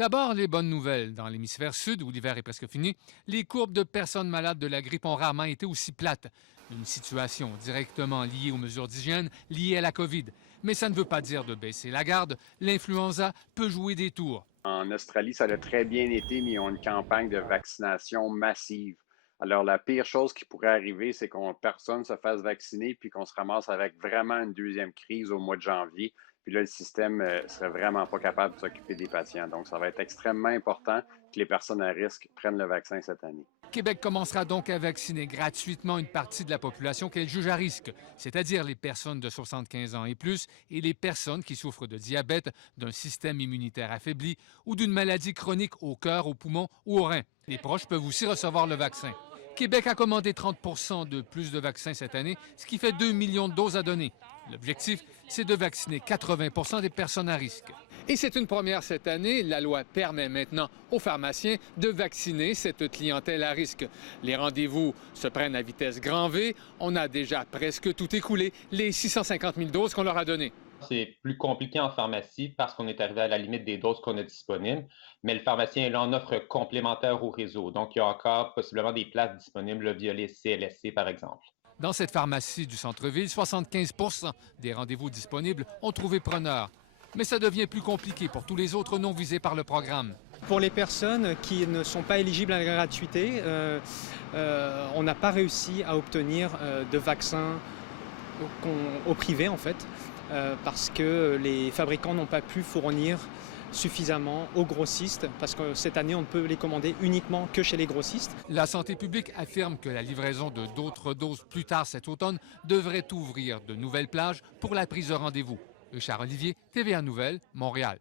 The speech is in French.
D'abord, les bonnes nouvelles. Dans l'hémisphère sud, où l'hiver est presque fini, les courbes de personnes malades de la grippe ont rarement été aussi plates. Une situation directement liée aux mesures d'hygiène liées à la COVID. Mais ça ne veut pas dire de baisser la garde. L'influenza peut jouer des tours. En Australie, ça a très bien été, mais ils ont une campagne de vaccination massive. Alors, la pire chose qui pourrait arriver, c'est qu'on personne se fasse vacciner puis qu'on se ramasse avec vraiment une deuxième crise au mois de janvier. Puis là, le système serait vraiment pas capable de s'occuper des patients. Donc, ça va être extrêmement important que les personnes à risque prennent le vaccin cette année. Québec commencera donc à vacciner gratuitement une partie de la population qu'elle juge à risque, c'est-à-dire les personnes de 75 ans et plus et les personnes qui souffrent de diabète, d'un système immunitaire affaibli ou d'une maladie chronique au cœur, aux poumons ou aux reins. Les proches peuvent aussi recevoir le vaccin. Québec a commandé 30 de plus de vaccins cette année, ce qui fait 2 millions de doses à donner. L'objectif, c'est de vacciner 80 des personnes à risque. Et c'est une première cette année. La loi permet maintenant aux pharmaciens de vacciner cette clientèle à risque. Les rendez-vous se prennent à vitesse grand V. On a déjà presque tout écoulé, les 650 000 doses qu'on leur a données. C'est plus compliqué en pharmacie parce qu'on est arrivé à la limite des doses qu'on a disponibles, mais le pharmacien est là en offre complémentaire au réseau. Donc, il y a encore possiblement des places disponibles là, via les CLSC, par exemple. Dans cette pharmacie du centre-ville, 75 des rendez-vous disponibles ont trouvé preneur. Mais ça devient plus compliqué pour tous les autres non visés par le programme. Pour les personnes qui ne sont pas éligibles à la gratuité, on n'a pas réussi à obtenir de vaccins au privé, en fait, parce que les fabricants n'ont pas pu fournir suffisamment aux grossistes, parce que cette année, on ne peut les commander uniquement que chez les grossistes. La santé publique affirme que la livraison de d'autres doses plus tard cet automne devrait ouvrir de nouvelles plages pour la prise de rendez-vous. Richard Olivier, TVA Nouvelles, Montréal.